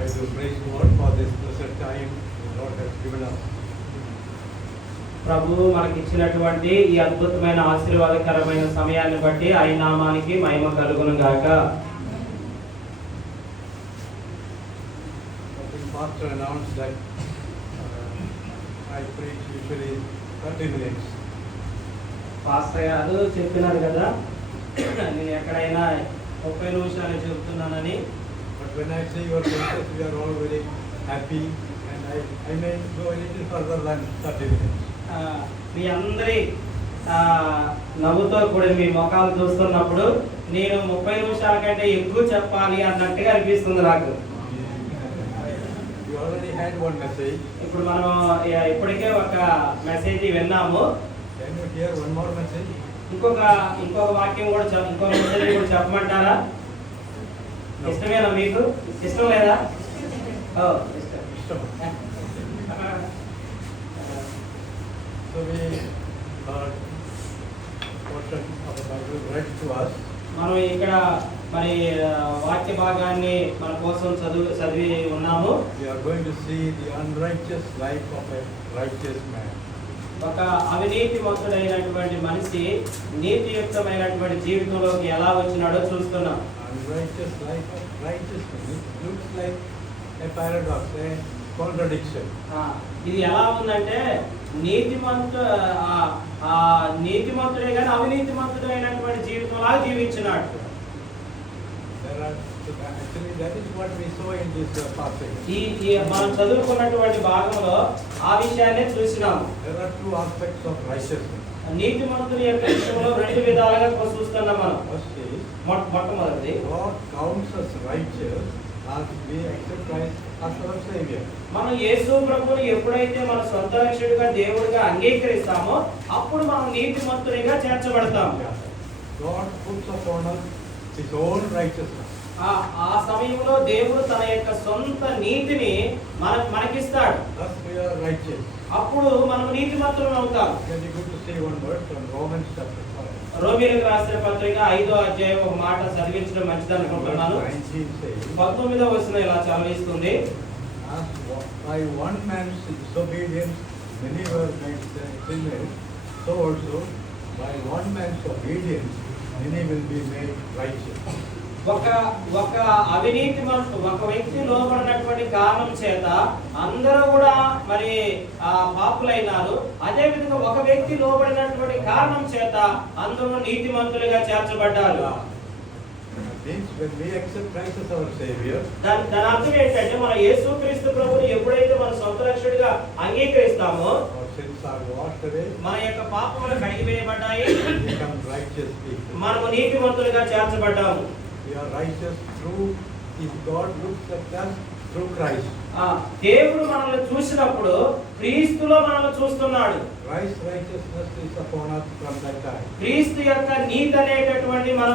I do praise God for this blessed time the Lord has given us. ప్రభువు మనకిచ్చినటువంటి ఈ అద్భుతమైన ఆశీర్వాదకరమైన సమయాన్ని బట్టి ఆయన నామానికి మహిమ కలుగును గాక. Pastor announced that I preach usually 30 minutes. Pastor గారు చెప్పినారు కదా, నేను ఎక్కడైనా 30 నిమిషాలు చెబుతున్నానని. But when I see your faces, we are all very happy, and I may go a little further than 30 minutes. మీ అందరి నవ్వుతో కూడా మీ ముఖాలు చూస్తున్నప్పుడు నేను 30 నిమిషాల కంటే ఎక్కువ చెప్పాలి అన్నట్టుగా అనిపిస్తుంది నాకు. You already had one message. ఇప్పుడు మనం ఇప్పటికే ఒక మెసేజ్ విన్నాము. Can you hear one more message? ఇంకొక వాక్యం కూడా ఇంకో మెసేజ్ కూడా చెప్పమంటారా? ఇష్టమేనా మీకు? ఇష్టం లేదా? ఇష్టం. So we heard portion of the Bible read to us. మనం ఇక్కడ మరి వాక్య భాగాన్ని మన కోసం చదివి ఉన్నాము. We are going to see the unrighteous life of a righteous man. ఒక అవినీతిమంతుడైనటువంటి మనిషి నీతియుక్తమైనటువంటి జీవితంలోకి ఎలా వచ్చినాడో చూస్తున్నాం. Unrighteous life of righteous man. It looks like a paradox, a contradiction. ఇది ఎలా ఉందంటే నీతిమంతుడే కానీ అవినీతిమంతుడైనటువంటి జీవితంలా జీవించినాడు. Actually, that is what we saw in this passage. ఈ మనం చదువుకున్నటువంటి భాగంలో ఆ విషయాన్ని చూసినాము. There are two aspects of righteousness. నీతిమంతుని యొక్క విషయంలో రెండు విధాలుగా చూస్తున్నాం మనం. First is, మొట్టమొదటిది, God counts us righteous as we accept Christ as our Savior. మనం యేసు ప్రభువుని ఎప్పుడైతే మన సొంత రక్షకుడిగా దేవుడిగా అంగీకరిస్తామో అప్పుడు మనం నీతిమంతునిగా చేర్చబడతాం. God puts upon us His own righteousness. ఆ సమయంలో దేవుడు తన యొక్క సొంత నీతిని మనకిస్తాడు. Thus we are righteous. అప్పుడు మనం నీతిమంతులం అవుతాం. Can you go to say one word from Romans chapter 5? రోమీయులకు రాసిన పత్రిక 5వ అధ్యాయం ఒక మాట చదివించడం మంచిది అనుకుంటున్నాను. 19వ వచనం ఇలా చదివిస్తుంది. As by one man's disobedience many were made sinners, so also by one man's obedience many will be made righteous. ఒక వ్యక్తి లోబడినటువంటి కారణం చేత అందరూ కూడా మరి పాపులైనారు. అదే విధంగా ఒక వ్యక్తి లోబడినటువంటి కారణం చేత అందరూ నీతిమంతులుగా చేర్చబడ్డారు. When we accept Christ as our Savior, దాని అర్థం ఏంటంటే మన యేసుక్రీస్తు ప్రభువుని ఎప్పుడైతే మన సొంత రక్షకుడిగా అంగీకరిస్తామో our sins are washed away, మన యొక్క పాపములు కడిగివేయబడ్డాయి, we become righteous people. మనము నీతిమంతులుగా చేర్చబడ్డాము. We are righteous through, if God looks at us through Christ. దేవుడు మనల్ని చూసినప్పుడు క్రీస్తులో మనల్ని చూస్తున్నాడు. Christ's righteousness is upon us from that time. క్రీస్తు యొక్క నీతి అనేటటువంటి మన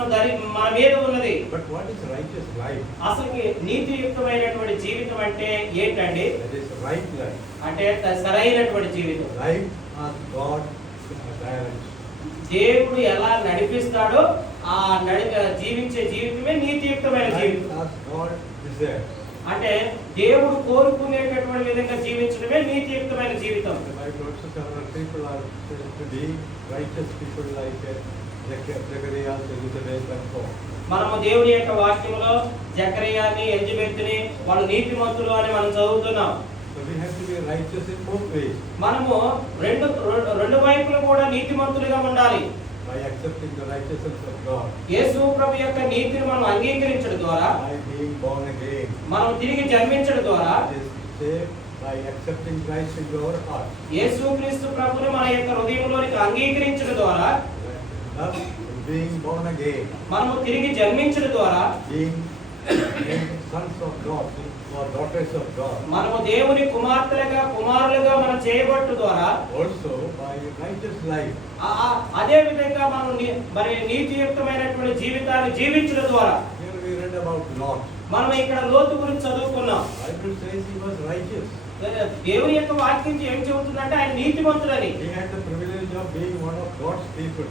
మీద ఉన్నది. But what is righteous life? అసలు నీతియుక్తమైనటువంటి జీవితం అంటే ఏంటండి? That is right life. అంటే సరైనటువంటి జీవితం. Life as God directs. దేవుడు ఎలా నడిపిస్తాడో ఆ జీవించే జీవితమే నీతియుక్తమైన జీవితం. Life as God desires. అంటే దేవుడు కోరుకునేటటువంటి విధంగా జీవించడమే నీతియుక్తమైన జీవితం. The Bible also several people are said to be righteous people like Zechariah, Elizabeth and so on. మనము దేవుడి యొక్క వాక్యంలో జకర్యాని, ఎలిజబెత్ని వాళ్ళు నీతిమంతులు అని మనం చదువుతున్నాం. So we have to be righteous in both ways. మనము రెండు వైపులు కూడా నీతిమంతులుగా ఉండాలి. By accepting the righteousness of God. యేసు ప్రభు యొక్క నీతిని మనం అంగీకరించడం ద్వారా, By being born again. మనం తిరిగి జన్మించడం ద్వారా, It is saved by accepting Christ into our heart. యేసుక్రీస్తు ప్రభువుని మన యొక్క హృదయంలోనికి అంగీకరించడం ద్వారా, Thus, being born again. మనము తిరిగి జన్మించడం ద్వారా, Being sons of God or daughters of God. మనము దేవుని కుమారులుగా మనం చేయబట్టు ద్వారా, Also by righteous life. అదే విధంగా మనం మరి నీతియుక్తమైనటువంటి జీవితాన్ని జీవించడం ద్వారా. Here we read about Lot. మనం ఇక్కడ లోతు గురించి చదువుకున్నాం. Bible says he was righteous. దేవుని యొక్క వాక్యం ఏం చెబుతుందంటే ఆయన నీతిమంతుడని. He had the privilege of being one of God's people.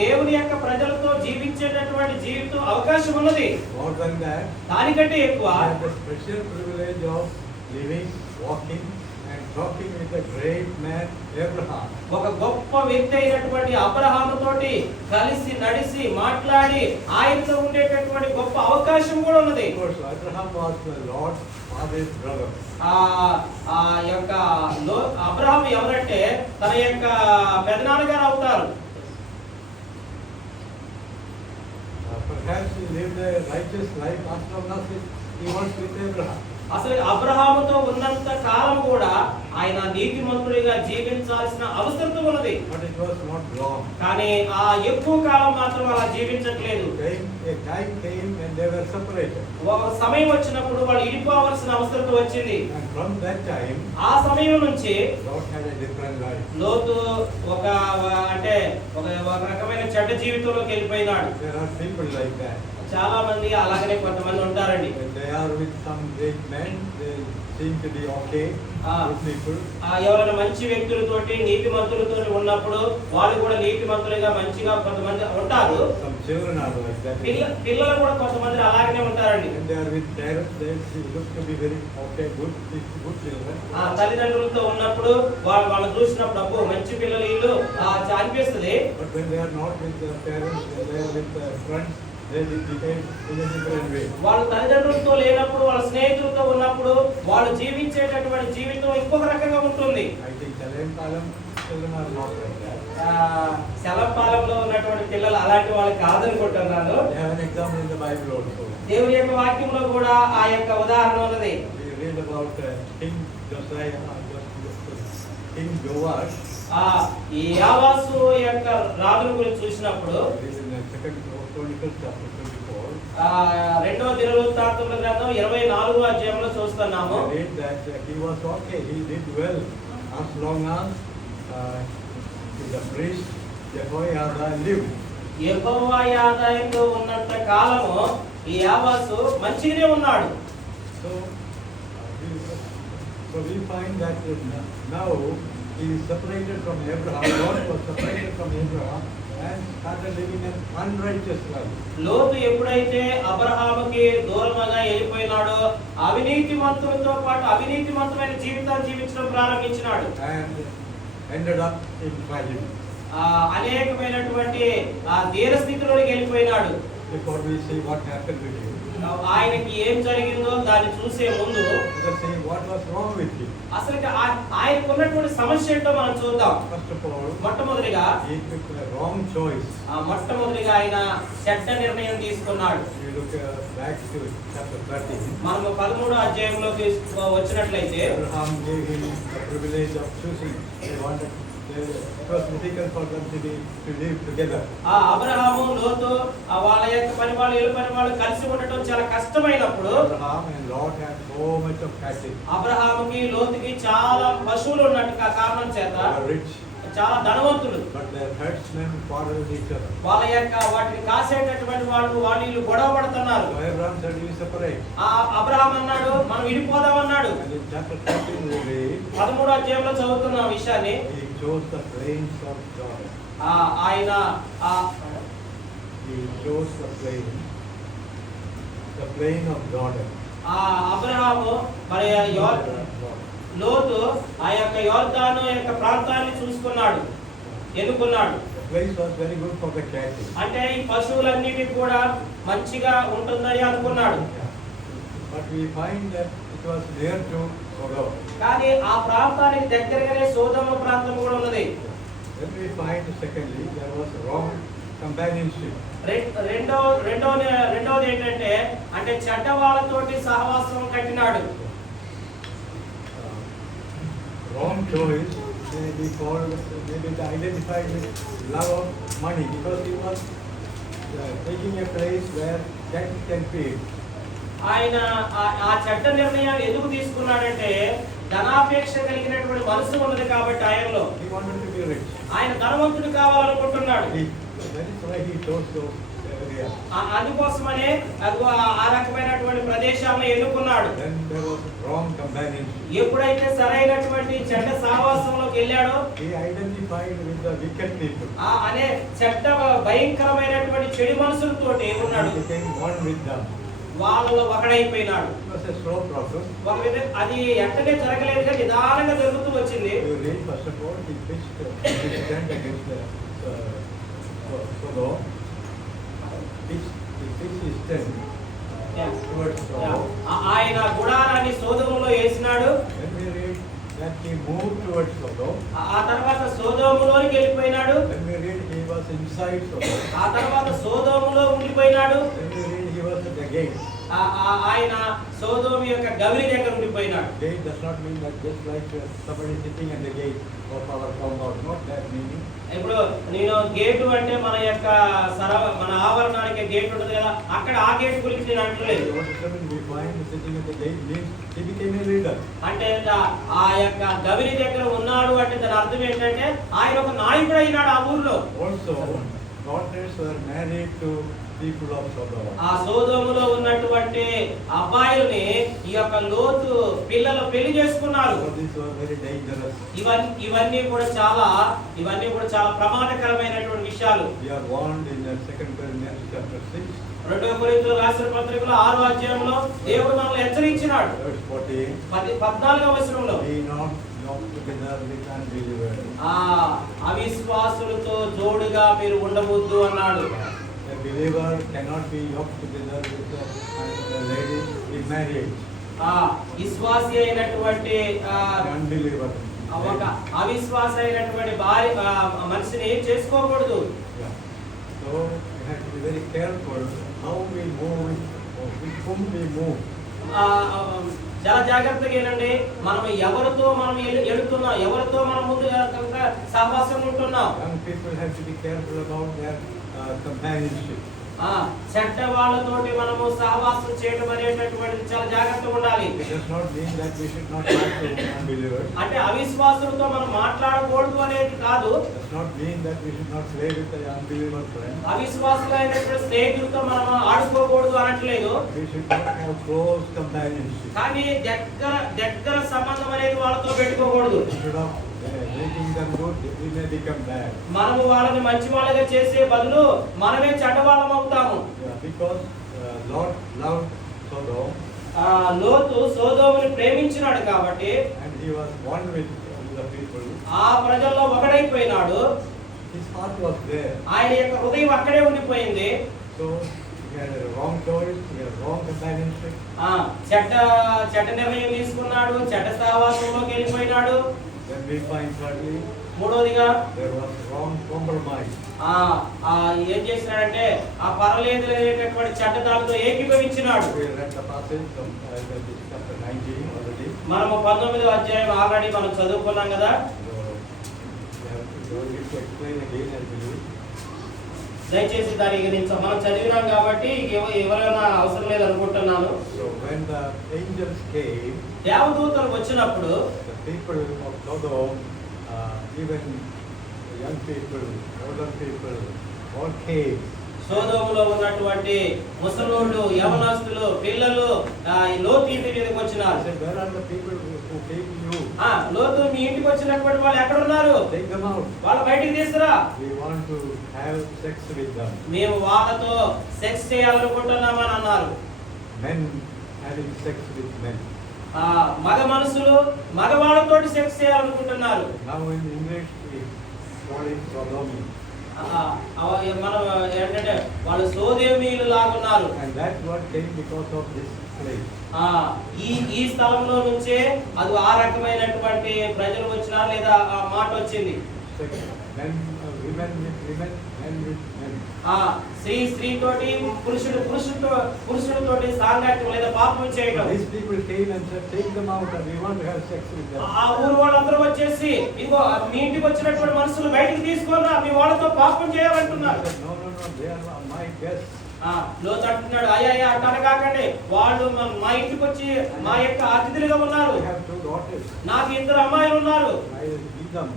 దేవుని యొక్క ప్రజలతో జీవించేటటువంటి జీవితం అవకాశం ఉన్నది. More than that, దానికంటే ఎక్కువ he had the special privilege of living, walking and talking with the great man Abraham. ఒక గొప్ప వ్యక్తి అయినటువంటి అబ్రహాము తోటి కలిసి నడిసి మాట్లాడి ఆయనతో ఉండేటటువంటి గొప్ప అవకాశం కూడా ఉన్నది. Of course, Abraham was the Lord's father's brother. ఆ యొక్క అబ్రహాము ఎవరంటే తన యొక్క పెదనాన్నగారు అవుతారు. Perhaps he lived a righteous life as long as he was with Abraham. అసలు అబ్రహాముతో ఉన్నంత కాలం కూడా ఆయన నీతిమంతుడిగా జీవించాల్సిన అవసరం ఉన్నది. But it was not long. కానీ ఆ ఎక్కువ కాలం మాత్రం అలా జీవించట్లేదు. A time came when they were separated. ఒక సమయం వచ్చినప్పుడు వాళ్ళు ఇడిపోవాల్సిన అవసరం వచ్చింది. And from that time, ఆ సమయం నుంచి Lot had a different life. లోతు ఒక అంటే ఒక రకమైన చెడ్డ జీవితంలోకి వెళ్ళిపోయినాడు. There are people like that. చాలా మంది అలాగనే కొంతమంది ఉంటారండి. When they are with some great men, they seem to be okay. Good people. ఎవరైనా మంచి వ్యక్తులతోటి నీతిమంతులతో ఉన్నప్పుడు వాళ్ళు కూడా నీతిమంతులుగా మంచిగా కొంతమంది ఉంటారు. Some children are like that. పిల్లలు కూడా కొంతమంది అలాగనే ఉంటారండి. When they are with parents, they look to be very okay, good children. తల్లిదండ్రులతో ఉన్నప్పుడు వాళ్ళని చూసినప్పుడు అబ్బో మంచి పిల్లలు వీళ్ళు అనిపిస్తుంది. But when they are not with their parents, when they are with their friends, they behave in a different way. వాళ్ళ తల్లిదండ్రులతో లేనప్పుడు వాళ్ళ స్నేహితులతో ఉన్నప్పుడు వాళ్ళు జీవించేటటువంటి జీవితం ఇంకొక రకంగా ఉంటుంది. I think Salayam children are not like that. శలపాలంలో ఉన్నటువంటి పిల్లలు అలాంటి వాళ్ళు కాదనుకుంటున్నాను. They have an example in the Bible also. దేవుని యొక్క వాక్యంలో కూడా ఆ యొక్క ఉదాహరణ ఉన్నది. We read about King Josiah, King Joash. ఈ యావాసు యొక్క రాజుల గురించి చూసినప్పుడు In the second Chronicles chapter 24. రెండవ దినవృత్తాంతముల గ్రంథం 24వ అధ్యాయంలో చూస్తున్నాము. We read that he was okay. He did well as long as the priest Jehoiada lived. యెహోవాయాదాయంలో ఉన్నంత కాలము ఈ యావాసు మంచిగానే ఉన్నాడు. So we find that now he is separated from Abraham. God was separated from Abraham and started living an unrighteous life. లోతు ఎప్పుడైతే అబ్రహాముకి దూరంగా వెళ్ళిపోయినాడో అవినీతిమంతులతో పాటు అవినీతిమంతమైన జీవితాన్ని జీవించడం ప్రారంభించినాడు. And ended up in tragedy. అనేకమైనటువంటి దీన స్థితిలోకి వెళ్ళిపోయినాడు. Before we see what happened with him, ఆయనకి ఏం జరిగిందో దాన్ని చూసే ముందు let's see what was wrong with him. అసలు ఆయనకు ఉన్నటువంటి సమస్య ఏంటో మనం చూద్దాం. First of all, మొట్టమొదటిగా he took a wrong choice. మొట్టమొదటిగా ఆయన చెడ్డ నిర్ణయం తీసుకున్నాడు. We look back to chapter 13. మనము 13వ అధ్యాయంలోకి వచ్చినట్లయితే Abraham gave him the privilege of choosing. It was difficult for them to live together. Abraham లోతు వాళ్ళ యొక్క పని వాళ్ళు కలిసి ఉండటం చాలా కష్టమైనప్పుడు Abraham and Lot had so much of cattle. అబ్రహాముకి లోతుకి చాలా పశువులు ఉన్నట్టు కారణం చేత They were rich, చాలా ధనవంతులు. but their herdsmen quarreled each other. వాళ్ళ యొక్క వాటిని కాసేటటువంటి వాళ్ళు గొడవ పడుతున్నారు. So Abraham said, "We separate." Abraham అన్నాడు మనం విడిపోదాం అన్నాడు. And in chapter 13 we read, 13వ అధ్యాయంలో చదువుతున్న విషయాన్ని he chose the plains of Jordan. ఆయన He chose the plain of Jordan. Abraham మరి లోతు ఆ యొక్క యోర్దాను యొక్క ప్రాంతాన్ని చూసుకున్నాడు, ఎన్నుకున్నాడు. The place was very good for the cattle. అంటే ఈ పశువులన్నిటికీ కూడా మంచిగా ఉంటుందని అనుకున్నాడు. But we find that it was near to Sodom. కానీ ఆ ప్రాంతానికి దగ్గరగానే సోదమ ప్రాంతం కూడా ఉన్నది. Then we find secondly there was wrong companionship. రెండోది ఏంటంటే అంటే చెడ్డ వాళ్ళతోటి సహవాసం కట్టినాడు. Wrong choice may be called, maybe identified with love of money, because he was taking a place where cattle can feed. ఆయన ఆ చెడ్డ నిర్ణయం ఎందుకు తీసుకున్నాడంటే ధనాపేక్ష కలిగినటువంటి మనసు ఉన్నది కాబట్టి ఆయనలో. He wanted to be rich. ఆయన ధనవంతుడు కావాలనుకుంటున్నాడు. That is why he chose those area. అందుకోసమనే అదిగో ఆ రకమైనటువంటి ప్రదేశాలను ఎన్నుకున్నాడు. Then there was wrong companionship. ఎప్పుడైతే సరైనటువంటి చెడ్డ సహవాసంలోకి వెళ్ళాడో He identified with the wicked people. అనే చెడ్డ భయంకరమైనటువంటి చెడు మనుషులతోటి ఉన్నాడు. He became one with them. వాళ్ళలో ఒకడైపోయినాడు. It was a slow process. ఒక విధంగా అది ఎంతనే జరగలేదుగా నిదానంగా జరుగుతూ వచ్చింది. You read first of all, he pitched his tent against the Sodom. He pitched his tent towards Sodom. ఆయన గుడారాన్ని సోదోములో వేసినాడు. Then we read that he moved towards Sodom. ఆ తర్వాత సోదోములోకి వెళ్ళిపోయినాడు. Then we read he was inside Sodom. ఆ తర్వాత సోదోములో ఉండిపోయినాడు. Then we read he was at the gate. ఆయన సోదోము యొక్క గవిని దగ్గర ఉండిపోయినాడు. Gate does not mean that just like somebody sitting at the gate of our compound. Not that meaning. ఇప్పుడు నేను gate అంటే మన యొక్క మన ఆవరణానికి గేట్ ఉంటుంది కదా, అక్కడ ఆ గేట్ గురించి నేను అంటలేదు. We find sitting at the gate means he became a leader. అంటే ఆ యొక్క గవిని దగ్గర ఉన్నాడు అంటే దాని అర్థం ఏంటంటే ఆయన ఒక నాయకుడు అయినాడు ఆ ఊర్లో. Also, daughters were married to people of Sodom. ఆ సోదోములో ఉన్నటువంటి అబ్బాయిల్ని ఈ యొక్క లోతు పిల్లలు పెళ్లి చేసుకున్నారు. So these were very dangerous. ఇవన్నీ కూడా చాలా ప్రమాదకరమైనటువంటి విషయాలు. We are warned in 2 Corinthians chapter 6. 2వ కొరింథీయులకు రాసిన పత్రికలో 6వ అధ్యాయంలో దేవుడు మనల్ని హెచ్చరించినాడు. Verse 14. 14వ వచనంలో Be not joined together with unbelievers. అవిశ్వాసులతో జోడుగా మీరు ఉండవద్దు అన్నాడు. A believer cannot be yoked together with a lady in marriage. విశ్వాసి అయినటువంటి An unbeliever. ఒక అవిశ్వాస అయినటువంటి భార్య మనిషిని చేసుకోకూడదు. Yeah. So we have to be very careful how we move or with whom we move. చాలా జాగ్రత్తగా ఏనండి, మనం ఎవరితో మనం ఎడుతున్నాం, ఎవరితో మనం ముందు సహవాసం ఉంటున్నాం. Young people have to be careful about their companionship. చెడ్డ వాళ్ళతోటి మనము సహవాసం చేయడం అనేటటువంటిది చాలా జాగ్రత్తగా ఉండాలి. It does not mean that we should not talk to unbelievers. అంటే అవిశ్వాసులతో మనం మాట్లాడకూడదు అనేది కాదు. It does not mean that we should not play with the unbeliever friend. అవిశ్వాసులైనటువంటి స్నేహితులతో మనం ఆడుకోకూడదు అనట్లేదు. We should not have close companionship. కానీ దగ్గర సంబంధం అనేది వాళ్ళతో పెట్టుకోకూడదు. Instead of making them good, we may become bad. మనము వాళ్ళని మంచి వాళ్ళగా చేసే బదులు మనమే చెడ్డవాళ్ళం అవుతాము. Because Lord loved Sodom. లోతు సోదోముని ప్రేమించినాడు కాబట్టి, And he was one with the people. ఆ ప్రజల్లో ఒకడైపోయినాడు. His heart was there. ఆయన యొక్క హృదయం అక్కడే ఉండిపోయింది. So he had a wrong choice. He had wrong companionship. చెడ్డ నిర్ణయం తీసుకున్నాడు, చెడ్డ సహవాసంలోకి వెళ్ళిపోయినాడు. Then we find thirdly, మూడోదిగా there was wrong compromise. ఏం చేసినాడంటే ఆ పర్లేదు అనేటటువంటి చెడ్డ దానితో ఏకీభవించినాడు. We read the passage from chapter 19 already. మనము 19వ అధ్యాయం ఆల్రెడీ మనం చదువుకున్నాం కదా. So we have to explain again, I believe. దయచేసి దానికి మనం చదివినాం కాబట్టి ఎవరైనా అవసరం లేదు అనుకుంటున్నాను. So when the angels came, దేవదూతలు వచ్చినప్పుడు the people of Sodom, even young people, older people, all came. సోదోములో ఉన్నటువంటి ముసలోళ్ళు, యవనస్తులు, పిల్లలు లోతు ఇంటి మీదకి I వచ్చినారు. said, where are the people who came to you? లోతు మీ ఇంటికి వచ్చినటువంటి వాళ్ళు ఎక్కడ ఉన్నారు? Take them out. వాళ్ళ బయటికి తీసుకురా. We want to have sex with them. మేము వాళ్ళతో సెక్స్ చేయాలనుకుంటున్నామని అన్నారు. Men having sex with men. మగ మనుషులు మగవాళ్ళతోటి సెక్స్ చేయాలనుకుంటున్నారు. Now in English we call it sodomy. మనం ఏంటంటే వాళ్ళు సోదోమీయులు లాగున్నారు. And that's what came because of this place. ఈ స్థలంలో నుంచే అది ఆ రకమైనటువంటి ప్రజలు వచ్చినారు లేదా ఆ మాట వచ్చింది. Men, women with women, men with men. స్త్రీ తోటి పురుషుడితోటి సాంగత్యం లేదా పాపం చేయడం. These people came and said, take them out and we want to have sex with them. ఆ ఊరు వాళ్ళందరూ వచ్చేసి ఇంకో మీ ఇంటికి వచ్చినటువంటి మనుషులు బయటికి తీసుకొని మీ వాళ్ళతో పాపం చేయాలంటున్నారు. No, they are my guests. లోతు అంటున్నాడు, అయ్యా అట్ట కాకండి, వాళ్ళు మా ఇంటికి వచ్చి మా యొక్క అతిథులుగా ఉన్నారు. I have 2 daughters. నాకు 2 అమ్మాయిలు ఉన్నారు. I will give them.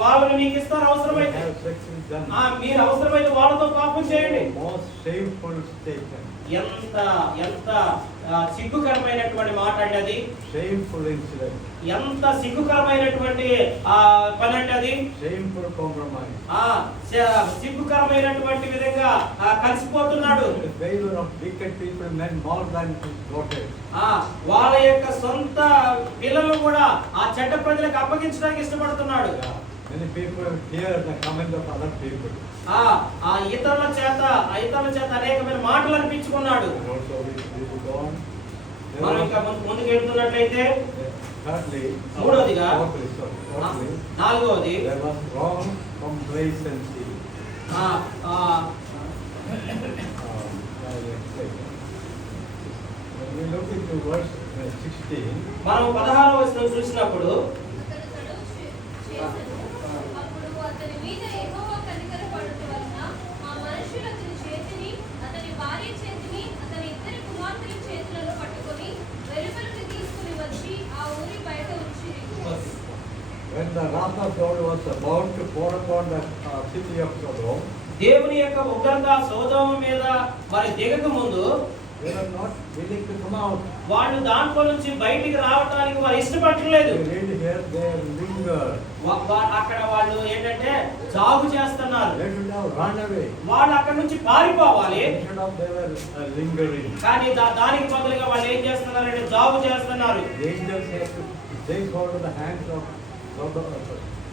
వాళ్ళని మీకు ఇస్తారు అవసరమైతే. Have sex with them. మీరు అవసరమైతే వాళ్ళతో పాపం చేయండి. Most shameful statement. ఎంత ఎంత సిగ్గుకరమైనటువంటి మాట అండి అది. Shameful incident. ఎంత సిగ్గుకరమైనటువంటి పని అంటే అది. Shameful compromise. సిగ్గుకరమైనటువంటి విధంగా కలిసిపోతున్నాడు. The failure of wicked people meant more than his daughters. వాళ్ళ యొక్క సొంత పిల్లలు కూడా ఆ చెడ్డ ప్రజలకు అప్పగించడానికి ఇష్టపడుతున్నాడు. Many people hear the comment of other people. ఇతరుల చేత అనేకమైన మాటలు అనిపించుకున్నాడు. మనం ఇంకా ముందుకు వెళ్తున్నట్లయితే మూడవదిగా నాలుగవది there was wrong complacency. When we look into verse 16, మనం 16వ వచనం చూసినప్పుడు when the wrath of God was about to pour upon the city of Sodom, దేవుని యొక్క ఉగ్రత సొదొమ మీద మరి దిగక ముందు they were not willing to come out. వాళ్ళు దాంట్లో నుంచి బయటికి రావడానికి వారు ఇష్టపడలేదు. They read here, they lingered. అక్కడ వాళ్ళు ఏంటంటే జాగు చేస్తున్నారు. They should have run away. వాళ్ళు అక్కడ నుంచి పారిపోవాలి. Instead of they were lingering. కానీ దానికి బదులుగా వాళ్ళు ఏం చేస్తున్నారంటే జాగు చేస్తున్నారు. The angels had to take hold of the hands of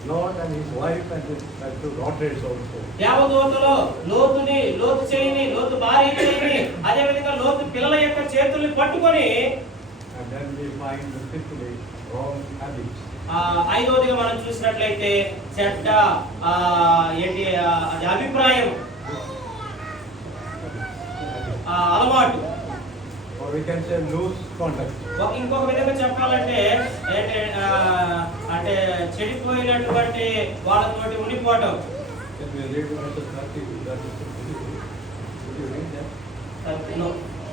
Lot and his wife and his two daughters also. దేవదూతలు లోతు భార్య చేయిని అదే విధంగా లోతు పిల్లల యొక్క చేతుల్ని పట్టుకొని and then we find the fifthly wrong habits. ఐదవదిగా మనం చూసినట్లయితే చెడ్డ ఏంటి అది అభిప్రాయం అలవాటు. Or we can say loose conduct. ఇంకొక విధంగా చెప్పాలంటే అంటే చెడిపోయినటువంటి వాళ్ళతోటి ఉండిపోవటం. Can we read verses 30 to 36? Would you read that? No.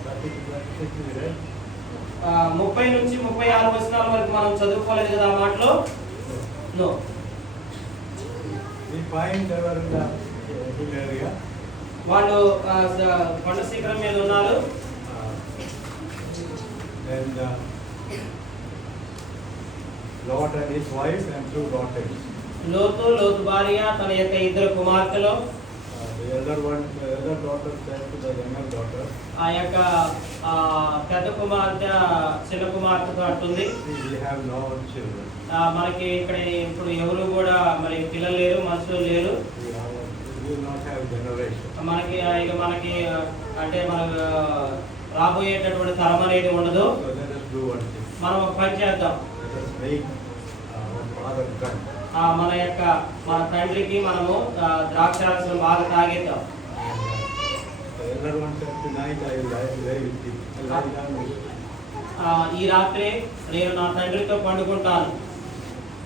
30 to 36 we read? 30 నుంచి 36 వచనాల వరకు మనం చదువుకోలేదు కదా ఆ మాటలో. No. We find they were in the hill area. వాళ్ళు కొండ శిఖరం మీద ఉన్నారు. And Lot and his wife and two daughters. లోతు భార్య తన యొక్క ఇద్దరు కుమార్తెలు. The elder daughter said to the younger daughter, ఆ యొక్క పెద్ద కుమార్తె చిన్న కుమార్తెతో అంటుంది, we have no children. మనకి ఇక్కడ ఇప్పుడు ఎవరు కూడా మరి పిల్లలు లేరు, మనుషులు లేరు. We will not have generation. మనకి అంటే మన రాబోయేటటువంటి తరం అనేది ఉండదు. So let us do one thing. మనం ఒక పని చేద్దాం. Let us make our father drunk. మన తండ్రికి మనము ద్రాక్షారసం బాగా తాగేద్దాం. The elder one said, tonight I will lie with you. I will lie down with you. ఈ రాత్రి నేను నా తండ్రితో పండుకుంటాను.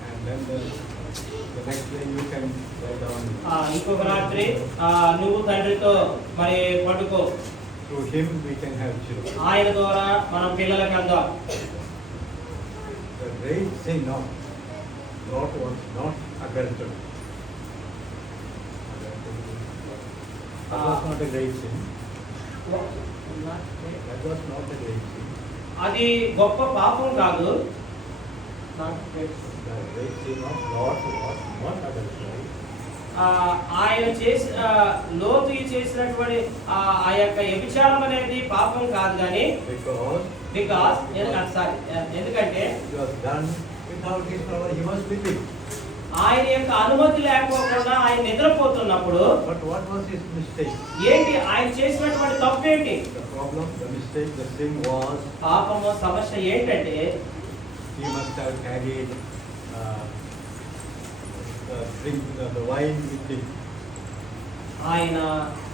And then the next day you can lie down with me. ఇంకొక రాత్రి నువ్వు తండ్రితో మరి పండుకో. Through him we can have children. ఆయన ద్వారా మనం పిల్లలకు అందాం. The great sin of Lot was not adultery. That was not a great sin. That was not a great sin. అది గొప్ప పాపం కాదు. The great sin of Lot was not adultery. ఆయన లోతు చేసినటువంటి ఆ యొక్క వ్యభిచారం అనేది పాపం కాదు కానీ బికాస్ ఎందుకంటే ఆయన యొక్క అనుమతి లేకపోకుండా ఆయన నిద్రపోతున్నప్పుడు ఏంటి ఆయన చేసినటువంటి తప్పు ఏంటి? పాపము సమస్య ఏంటంటే he must have carried the wine with him. ఆయన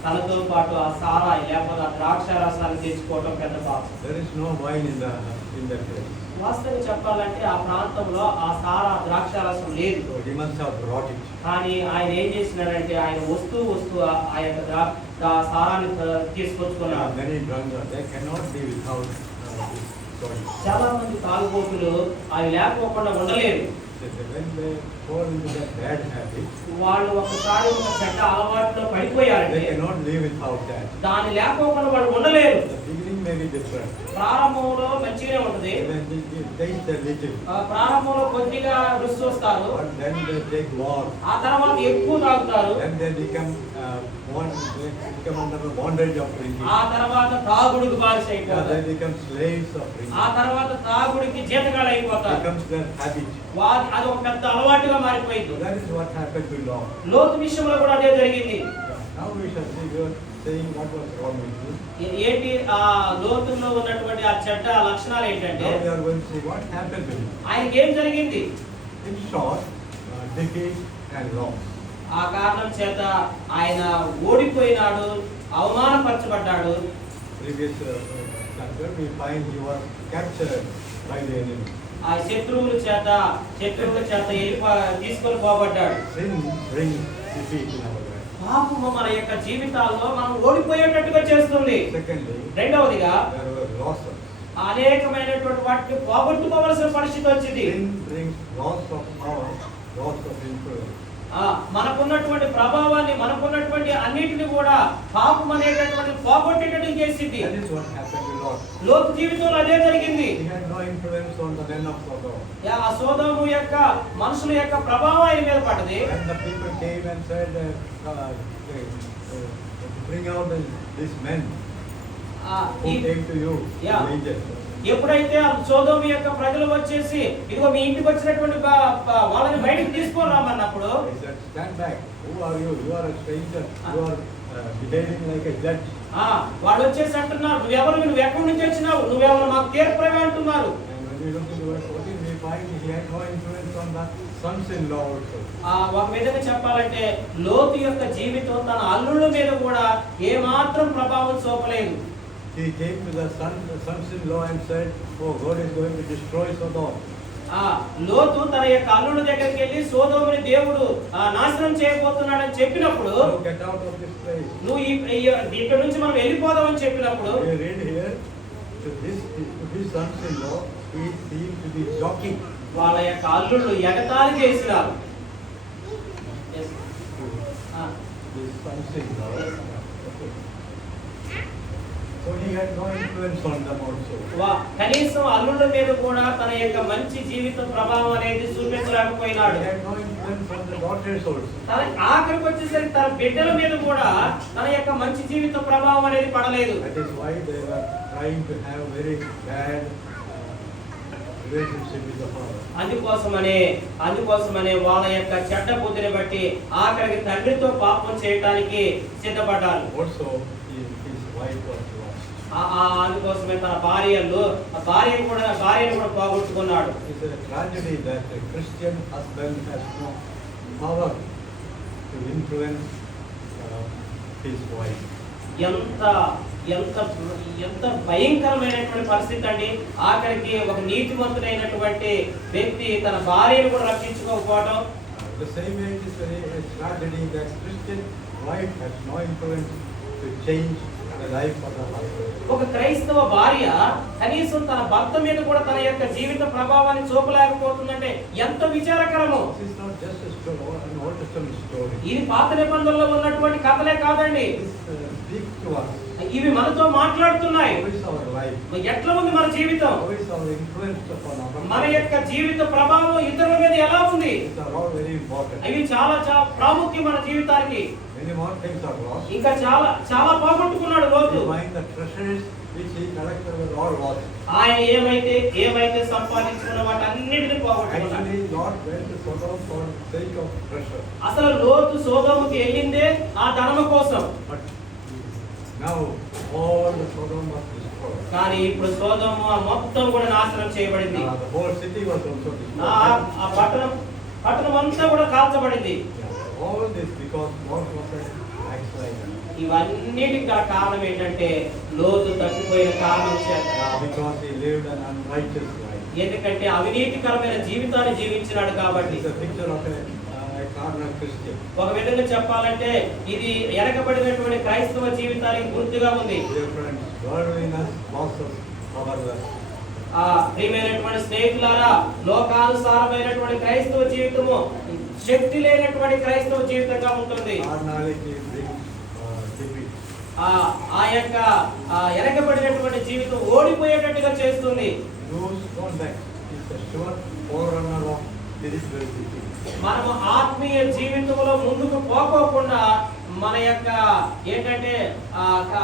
తనతో పాటు ఆ సారాయి లేకపోతే ఆ ద్రాక్ష రసాన్ని తెచ్చుకోవడం పెద్ద పాపం. There is no wine in that place. వాస్తవంగా చెప్పాలంటే ఆ ప్రాంతంలో ఆ సారా ద్రాక్ష రసం లేదు. So he must have brought it. కానీ ఆయన ఏం చేసినాడంటే ఆయన వస్తూ ఆ యొక్క సారాన్ని తీసుకొచ్చుకున్నాడు. Many drunkards, they cannot be without చాలా మంది తాగుబోతులు అవి లేకపోకుండా ఉండలేరు. when they fall into that bad habit, వాళ్ళు ఒకసారి ఒక చెడ్డ అలవాటులో they పడిపోయారంటే cannot live without that. దాని లేకపోకుండా వాళ్ళు ఉండలేరు. The beginning may be different. ప్రారంభంలో మంచిగానే ఉంటది, When they taste a little, ప్రారంభంలో కొద్దిగా రుచి చూస్తారు, but then they take more. ఆ తర్వాత ఎక్కువ తాగుతారు, Then they become under the bondage of drinking. ఆ తర్వాత తాగుడుకు బానిస They అయిపోతారు, become slaves of drinking. ఆ తర్వాత తాగుడికి జీతగాళ్ళు అయిపోతారు. Becomes their habit. అది ఒక పెద్ద అలవాటుగా So మారిపోయింది. that is what happened to Lot. లోతు విషయంలో కూడా అదే జరిగింది. Now we shall see, you are saying what was wrong with you. ఏంటి ఆ లోతుల్లో ఉన్నటువంటి ఆ చెడ్డ లక్షణాలు ఏంటంటే Now we are going to see what happened to him. ఆయనకి ఏం జరిగింది. In short, defeat and loss. ఆ కారణం చేత ఆయన ఓడిపోయినాడు, అవమానపరచబడ్డాడు. Previous chapter we find he was captured by the enemy. ఆ శత్రువుల చేత తీసుకొని పోబడ్డాడు. Sin brings defeat in our life. పాపము మన యొక్క జీవితాల్లో మనం ఓడిపోయేటట్టుగా చేస్తుంది. Secondly, రెండవదిగా there were losses. అనేకమైనటువంటి వాటిని పోగొట్టుకోవలసిన పరిస్థితి వచ్చింది. Sin brings loss of power, loss of influence. మనకున్నటువంటి ప్రభావాన్ని, మనకున్నటువంటి అన్నిటిని కూడా పాపం అనేటటువంటి పోగొట్టేటట్టు చేసింది. That is what happened to Lot. లోతు జీవితంలో అదే జరిగింది. He had no influence on the men of Sodom. ఆ సోదోము యొక్క మనుషుల యొక్క ప్రభావం ఆయన మీద పడ్డది. When the people came and said, bring out these men who came to you Yeah. in Egypt. ఎప్పుడైతే ఆ సోదోము యొక్క ప్రజలు వచ్చేసి ఇదిగో మీ ఇంటికి వచ్చినటువంటి వాళ్ళని బయటకు తీసుకొని రామన్నప్పుడు He said, stand back. Who are you? You are a stranger. You are behaving like a judge. వాళ్ళు వచ్చేసి అంటున్నారు, నువ్వు ఎక్కడి నుంచి వచ్చినావు, నువ్వెవరు మాకు తీర్పురమే అంటున్నారు. And when we look into verse 14, we find he had no influence on the sons-in-law also. ఒక విధంగా చెప్పాలంటే లోతు యొక్క జీవితం తన అల్లుళ్ళ మీద కూడా ఏ మాత్రం ప్రభావం చూపలేదు. He came to the sons-in-law and said, oh, God is going to destroy Sodom. లోతు తన యొక్క అల్లుడి దగ్గరికి వెళ్ళి సోదోముని దేవుడు నాశనం చేయబోతున్నాడని చెప్పినప్పుడు, So get out of this place. నువ్వు ఇక్కడ నుంచి మనం వెళ్ళిపోదామని చెప్పినప్పుడు, We read here, to his sons-in-law, he seemed to be jockeying. వాళ్ళ యొక్క అల్లుళ్ళు ఎగతాళి చేసినారు. His sons-in-law. Okay. So he had no influence on them also. కనీసం అల్లుళ్ళ మీద కూడా తన యొక్క మంచి జీవిత ప్రభావం అనేది చూపించలేకపోయినాడు. He had no influence on the daughters also. తన ఆఖరికి వచ్చేసరికి తన బిడ్డల మీద కూడా తన యొక్క మంచి జీవిత ప్రభావం అనేది పడలేదు. That is why they were trying to have very bad relationship with the father. అందుకోసమనే వాళ్ళ యొక్క చెడ్డ బుద్ధిని బట్టి ఆఖరికి తండ్రితో పాపం చేయడానికి సిద్ధపడ్డారు. Also, his wife was lost. అందుకోసమే తన భార్యను కూడా పోగొట్టుకున్నాడు. It's a tragedy that a Christian husband has no power to influence his wife. ఎంత భయంకరమైనటువంటి పరిస్థితి అండి. ఆఖరికి ఒక నీతిమంతుడైనటువంటి వ్యక్తి తన భార్యను కూడా రక్షించుకోకపోవడం. The same way it is a tragedy that Christian wife has no influence to change the life of the husband. ఒక క్రైస్తవ భార్య కనీసం తన భర్త మీద కూడా తన యొక్క జీవిత ప్రభావాన్ని చూపలేకపోతుందంటే ఎంత విచారకరము. This is not just a story, an Old Testament story. ఇది పాత నిబంధనలో ఉన్నటువంటి కథలే కాదండి. This speaks to us. ఇవి మనతో మాట్లాడుతున్నాయి. How is our life? ఎట్లా ఉంది మన జీవితం, How is our influence upon others? మన యొక్క జీవిత ప్రభావం ఇతరుల మీద ఎలా ఉంది. These are all very important. అవి చాలా ప్రాముఖ్యం మన జీవితానికి. Many more things are lost. ఇంకా చాలా పోగొట్టుకున్నాడు లోతు. You find the treasures which he collected were all lost. ఆయన ఏమైతే సంపాదించుకున్న వాటన్నిటిని పోగొట్టుకున్నాడు. Actually, Lot went to Sodom for the sake of treasure. అసలు లోతు సోదోముకి వెళ్ళిందే ఆ ధనము కోసం. But now all the Sodom was destroyed. కానీ ఇప్పుడు సోదోము మొత్తం కూడా నాశనం చేయబడింది. The whole city was also destroyed. ఆ పట్టణం అంతా కూడా కాల్చబడింది. All this because Lot was a backslider. ఇవన్నిటికి గల కారణం ఏంటంటే లోతు తప్పిపోయిన కారణం చేత. Because he lived an unrighteous life. ఎందుకంటే అవినీతికరమైన జీవితాన్ని జీవించినాడు కాబట్టి. It's a picture of a carnal Christian. ఒక విధంగా చెప్పాలంటే ఇది ఎనకబడినటువంటి క్రైస్తవ జీవితానికి గుర్తుగా ఉంది. Dear friends, worldliness loses our ప్రియమైనటువంటి స్నేహితులారా, లోకానుసారమైనటువంటి క్రైస్తవ జీవితము శక్తి లేనటువంటి క్రైస్తవ జీవితంగా ఉంటుంది. Carnality brings defeat. ఆ యొక్క వెనకబడినటువంటి జీవితం ఓడిపోయేటట్టుగా చేస్తుంది. Lose contact is a sure forerunner of spiritual defeat. మనము ఆత్మీయ జీవితంలో ముందుకు పోకోకుండా మన యొక్క ఏంటంటే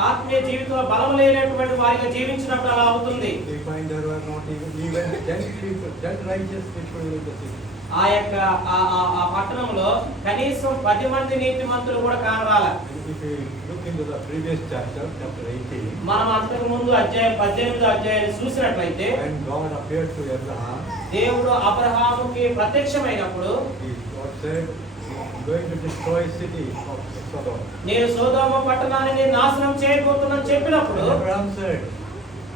ఆత్మీయ జీవితంలో బలం లేనటువంటి వారిగా జీవించినప్పుడు అలా అవుతుంది. We find there were not even 10 people, 10 righteous people in the city. ఆ యొక్క ఆ పట్టణంలో కనీసం 10 మంది నీతిమంతులు కూడా కానరాల. If you look into the previous chapter, chapter 18, మనం అంతకు ముందు అధ్యాయం 18వ అధ్యాయాన్ని చూసినట్లయితే when God appeared to Abraham, దేవుడు అబ్రహాముకి ప్రత్యక్షమైనప్పుడు God said, "I'm going to destroy city of Sodom." నేను సొదొమ పట్టణాన్ని నాశనం చేయబోతున్నాను చెప్పినప్పుడు Abraham said,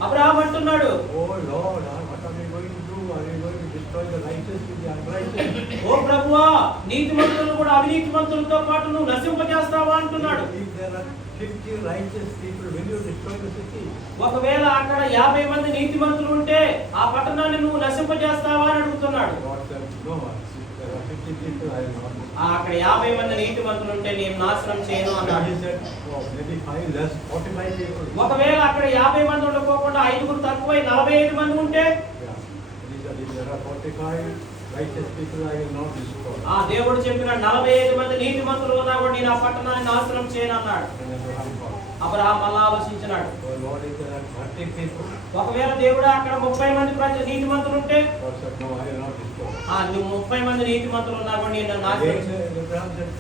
అబ్రహాం అంటున్నాడు, "Oh Lord, what are we going to do? Are we going to destroy the righteous with the unrighteous?" ఓ ప్రభువా, నీతిమంతులను కూడా అవినీతిమంతులతో పాటు నువ్వు నశింపజేస్తావా అంటున్నాడు. If there are 50 righteous people, will you destroy the city? ఒకవేళ అక్కడ 50 మంది నీతిమంతులు ఉంటే ఆ పట్టణాన్ని నువ్వు నశింపజేస్తావా అని అడుగుతున్నాడు. God said, "No, there are 50 people, I will not." అక్కడ 50 మంది నీతిమంతులు ఉంటే నేను నాశనం చేయను అన్నాడు. He said, "Oh, maybe 5 less, 45 people." ఒకవేళ అక్కడ 50 మంది ఉండకోకుండా 5 తక్కువై 45 మంది ఉంటే Yeah. He said, "If there are 45 righteous people, I will not destroy." ఆ దేవుడు చెప్పిన 45 మంది నీతిమంతులు ఉన్నా కూడా నేను ఆ పట్టణాన్ని నాశనం చేయను అన్నాడు. And Abraham thought, అబ్రహాం మళ్ళా ఆలోచించినాడు. "Oh Lord, if there are 30 people," ఒకవేళ దేవుడు అక్కడ 30 మంది నీతిమంతులు ఉంటే God said, "No, I will not destroy." నువ్వు 30 మంది నీతిమంతులు ఉన్నా కూడా నేను నాశనం Again, Abraham said,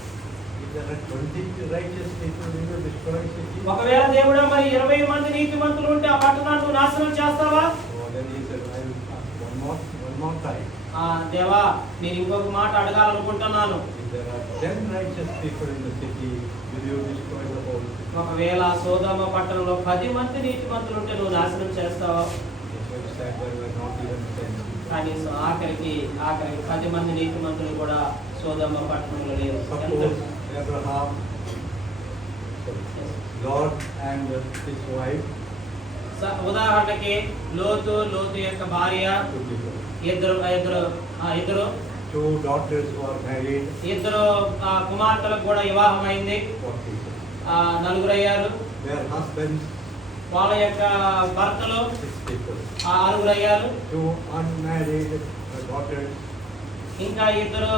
"If there are 20 righteous people, will you destroy city?" ఒకవేళ దేవుడు మరి 20 మంది నీతిమంతులు ఉంటే ఆ పట్టణాన్ని నువ్వు నాశనం చేస్తావా? Oh, then he said, "I will ask one more time. దేవా, నేను ఇంకొక మాట అడగాలనుకుంటున్నాను. If there are 10 righteous people in the city, will you destroy the whole city?" ఒకవేళ సొదొమ పట్టణంలో 10 మంది నీతిమంతులు ఉంటే నువ్వు నాశనం చేస్తావా? So he said, "There were not even 10 people." కనీసం ఆఖరికి 10 మంది నీతిమంతులు కూడా సొదొమ పట్టణంలో లేరు. Suppose Abraham, Lot and his wife, ఉదాహరణకి లోతు యొక్క భార్య, 2 people. ఇద్దరు 2 daughters who are married, ఇద్దరు కుమార్తెలకు కూడా వివాహం అయింది. 4 people. నలుగురు అయ్యారు. Their husbands, వాళ్ళ యొక్క భర్తలు 6 people. 6 అయ్యారు. 2 unmarried daughters, ఇంకా ఇద్దరు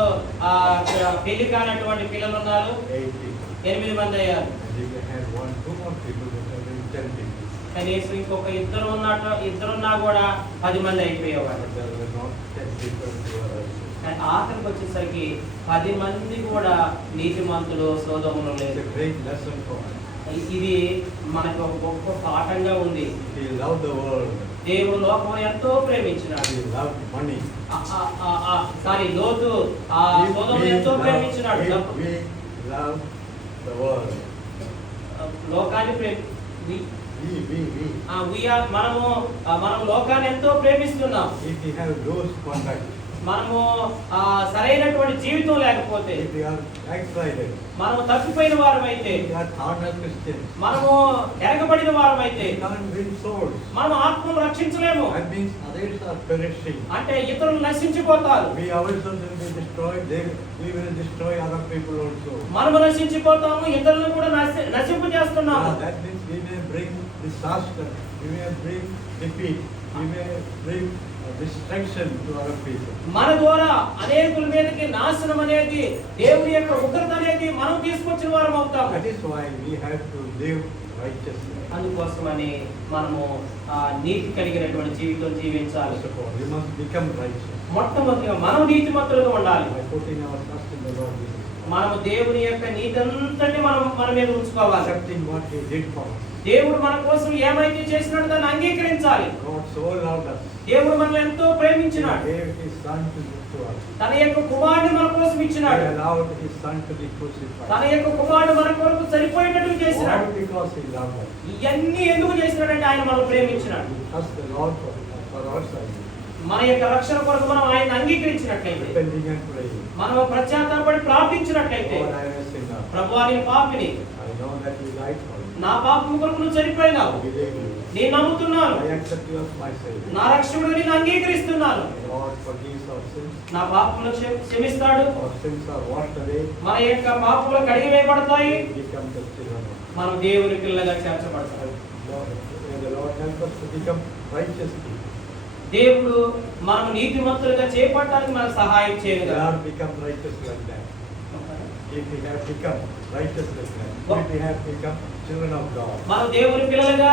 పెళ్లి కానటువంటి పిల్లలు ఉన్నారు. 8 people. 8 మంది అయ్యారు. And if they had 2 more people, it would have been 10 people. కనీసం ఇంకొక ఇద్దరున్నా కూడా 10 మంది అయిపోయేవారు. But there were not 10 people who were righteous. కానీ ఆఖరికి వచ్చేసరికి 10 మంది కూడా నీతిమంతులు సొదొమలో It's లేదు. a great lesson for us. ఇది మనకు ఒక గొప్ప పాఠంగా ఉంది. He loved the world. దేవుడు లోకం ఎంతో ప్రేమించినాడు. He loved money. లోతు సొదొమను ఎంతో ప్రేమించినాడు. We love the world. లోకాన్ని We. మనం లోకాన్ని ఎంతో ప్రేమిస్తున్నాం. If we have those contacts, మనము సరైనటువంటి జీవితం లేకపోతే, if we are backslided, మనము తప్పిపోయిన వారమైతే, if we are carnal Christians, మనము ఎరగబడిన వారమైతే we can't win souls. మనం ఆత్మను రక్షించలేము. That means others are perishing. అంటే ఇతరులు నశించిపోతారు. We ourselves will be destroyed. We will destroy other people also. మనము నశించిపోతాము, ఇతరులను కూడా నశింపు చేస్తున్నాము. That means we may bring disaster. We may bring defeat. We may bring destruction to other people. మన ద్వారా అనేకుల మీదకి నాశనం అనేది, దేవుని యొక్క ఉగ్రత అనేది మనం తీసుకొచ్చిన వారం అవుతాము. That is why we have to live righteously. అందుకోసమని మనము నీతి కలిగినటువంటి జీవితం జీవించాలి. First of all, we must become righteous మొట్టమొదటిగా మనం నీతిమంతులుగా ఉండాలి. by putting our trust in the Lord Jesus, మనము దేవుని యొక్క నీతి అంతటి మన మీద ఉంచుకోవాలి. accepting what He did for us. దేవుడు మన కోసం ఏమైతే చేసినాడో దాన్ని అంగీకరించాలి. God so loved us. దేవుడు మనల్ని ఎంతో He ప్రేమించినాడు. gave His Son to us. తన యొక్క కుమారుని మన కోసం He ఇచ్చినాడు. allowed His Son to be crucified. తన యొక్క కుమారుడు మన కొరకు సరిపోయేటట్టు చేసినాడు. All because He loved us. ఇవన్నీ ఎందుకు చేసినాడంటే ఆయన మనల్ని ప్రేమించినాడు. We trust the Lord for our salvation. మన యొక్క రక్షణ కొరకు మనం ఆయన అంగీకరించినట్లయితే, Repenting and praying. మనం పశ్చాత్తాపడి ప్రార్థించినట్లయితే, Lord, I am a sinner. ప్రభువా నేను పాపిని, I know that You died for me. నా పాపం కొరకు నువ్వు చనిపోయినావు, I believe You. నేను నమ్ముతున్నాను, I accept you as my Savior. నా రక్షకుడిగా నేను అంగీకరిస్తున్నాను. Lord forgives our sins. నా పాపములు క్షమిస్తాడు. Our sins are washed away. మన యొక్క పాపములు కడిగివేయబడతాయి. We become the children of God. మనం దేవుని పిల్లలుగా చేర్చబడతాం. May the Lord help us to become righteous people. దేవుడు మనం నీతిమంతులుగా చేపట్టడానికి మనకు సహాయం We చేయనుగా. are become righteous like that. If we have become righteous like that, if we have become children of God, మనం దేవుని పిల్లలుగా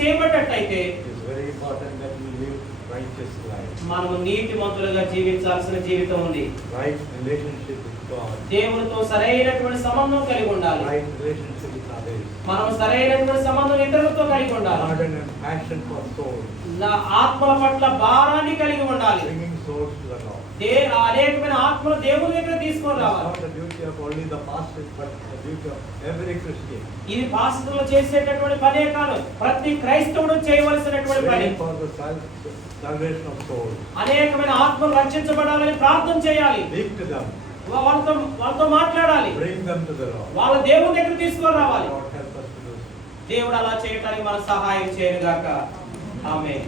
చేయబడ్డట్టయితే it is very important that we live righteous life. మనము నీతిమంతులుగా జీవించాల్సిన జీవితం ఉంది. Right relationship with God. దేవునితో సరైనటువంటి సంబంధం కలిగి ఉండాలి. Right relationship with others. మనం సరైనటువంటి సంబంధం ఇతరులతో కలిగి ఉండాలి. Ardent and passion for souls. నా ఆత్మల పట్ల భారాన్ని కలిగి ఉండాలి. Bringing souls to the Lord. అనేకమైన ఆత్మలు దేవుని దగ్గర తీసుకొని It's రావాలి. not the duty of only the pastor, but the duty of every Christian. ఇది పాస్టర్లు చేసేటటువంటి పనే కాదు, ప్రతి క్రైస్తవుడు చేయవలసినటువంటి పని. Praying for the salvation of souls. అనేకమైన ఆత్మలు రక్షించబడాలని ప్రార్థన చేయాలి. Speak to them. వాళ్ళతో మాట్లాడాలి. Bring them to the Lord. వాళ్ళ దేవుని దగ్గర తీసుకొని రావాలి. Lord help us to do so. దేవుడు అలా చేయటానికి మన సహాయం చేయను గాక. ఆమేన్.